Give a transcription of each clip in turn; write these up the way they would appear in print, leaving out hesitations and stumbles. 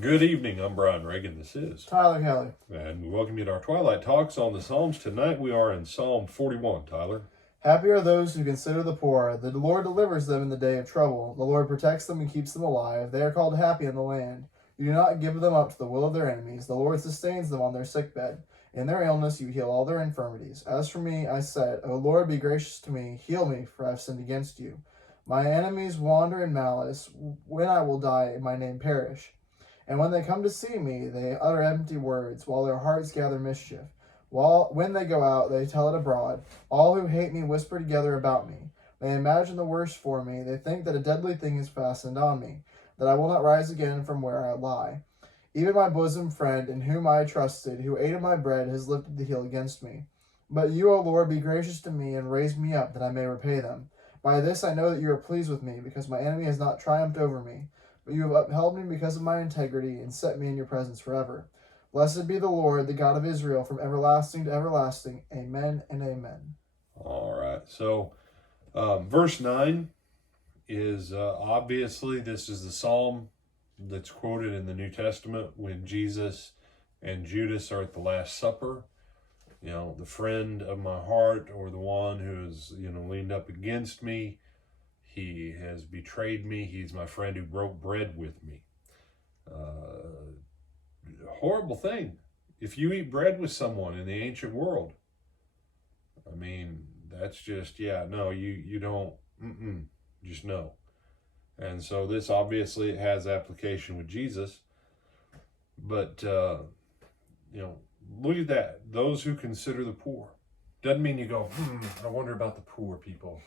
Good evening, I'm Brian Reagan, this is Tyler Kelly. and we welcome you to our Twilight Talks on the Psalms. Tonight we are in Psalm 41, Tyler. Happy are those who consider the poor. The Lord delivers them in the day of trouble. The Lord protects them and keeps them alive. They are called happy in the land. You do not give them up to the will of their enemies. The Lord sustains them on their sickbed. In their illness you heal all their infirmities. As for me, I said, O Lord, be gracious to me. Heal me, for I have sinned against you. My enemies wander in malice. When I will die, my name perish. And when they come to see me, they utter empty words, while their hearts gather mischief. When they go out, they tell it abroad. All who hate me whisper together about me. They imagine the worst for me. They think that a deadly thing is fastened on me, that I will not rise again from where I lie. Even my bosom friend, in whom I trusted, who ate of my bread, has lifted the heel against me. But you, O Lord, be gracious to me, and raise me up, that I may repay them. By this I know that you are pleased with me, because my enemy has not triumphed over me. But you have upheld me because of my integrity, and set me in your presence forever. Blessed be the Lord, the God of Israel, from everlasting to everlasting. Amen and amen. All right, so verse 9 is obviously this is the psalm that's quoted in the New Testament when Jesus and Judas are at the Last Supper. You know, the friend of my heart, or the one who is, leaned up against me. He has betrayed me. He's my friend who broke bread with me. Horrible thing. If you eat bread with someone in the ancient world, I mean, that's just, you don't, just no. And so this obviously has application with Jesus. But, look at that. Those who consider the poor. Doesn't mean you go, I wonder about the poor people.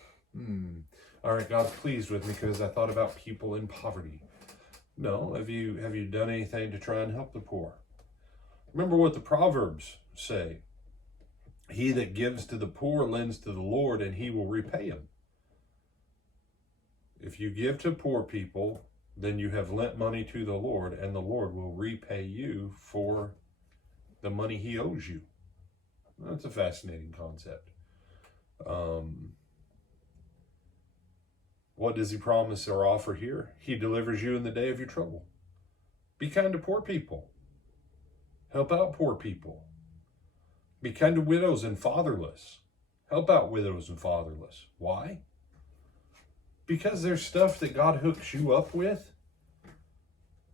All right, God's pleased with me because I thought about people in poverty. No, have you done anything to try and help the poor? Remember what the Proverbs say. He that gives to the poor lends to the Lord, and he will repay him. If you give to poor people, then you have lent money to the Lord, and the Lord will repay you for the money he owes you. That's a fascinating concept. What does he promise or offer here? He delivers you in the day of your trouble. Be kind to poor people. Help out poor people. Be kind to widows and fatherless. Help out widows and fatherless. Why? Because there's stuff that God hooks you up with.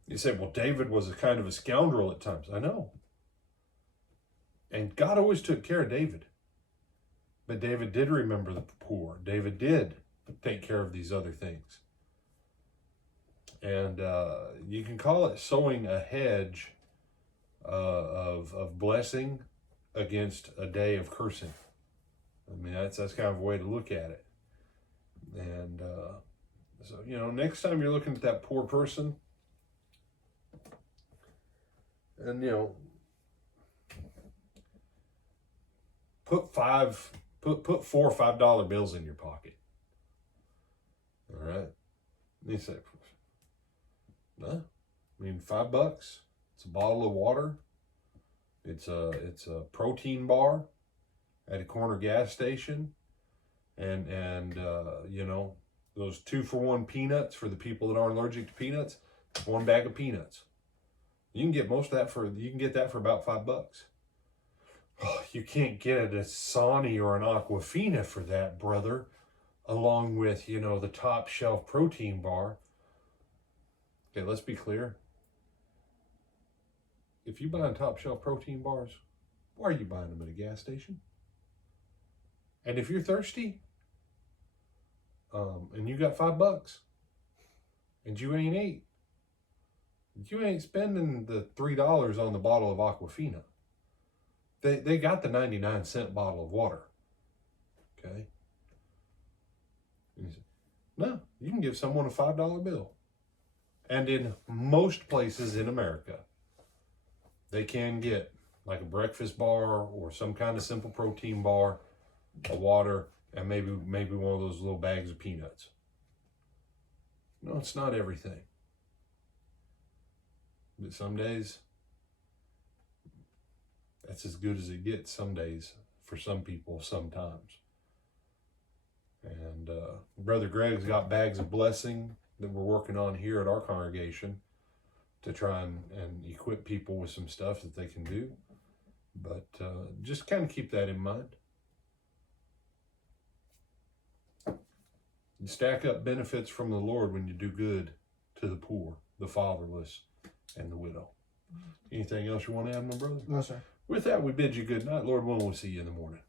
You say, well, David was a kind of a scoundrel at times. I know. And God always took care of David. But David did remember the poor. David did take care of these other things. And you can call it sowing a hedge of blessing against a day of cursing. I mean, that's kind of a way to look at it. And so, next time you're looking at that poor person, and, put $4 or $5 bills in your pocket. All right. And you say, no, I mean, $5. It's a bottle of water. It's a protein bar at a corner gas station, and those 2-for-1 peanuts for the people that aren't allergic to peanuts. 1 bag of peanuts. You can get that for about $5. Oh, you can't get a Dasani or an Aquafina for that, brother, along with, the top shelf protein bar. Okay, let's be clear. If you buy top shelf protein bars, why are you buying them at a gas station? And if you're thirsty, and you got $5, and you ain't spending the $3 on the bottle of Aquafina. They got the 99-cent bottle of water. Okay? No, you can give someone a $5 bill. And in most places in America, they can get like a breakfast bar or some kind of simple protein bar, a water, and maybe one of those little bags of peanuts. No, it's not everything. But some days, that's as good as it gets some days for some people sometimes. And Brother Greg's got bags of blessing that we're working on here at our congregation to try and equip people with some stuff that they can do. But just kind of keep that in mind. You stack up benefits from the Lord when you do good to the poor, the fatherless, and the widow. Anything else you want to add, my brother? No, sir. With that, we bid you good night. Lord willing, we'll see you in the morning.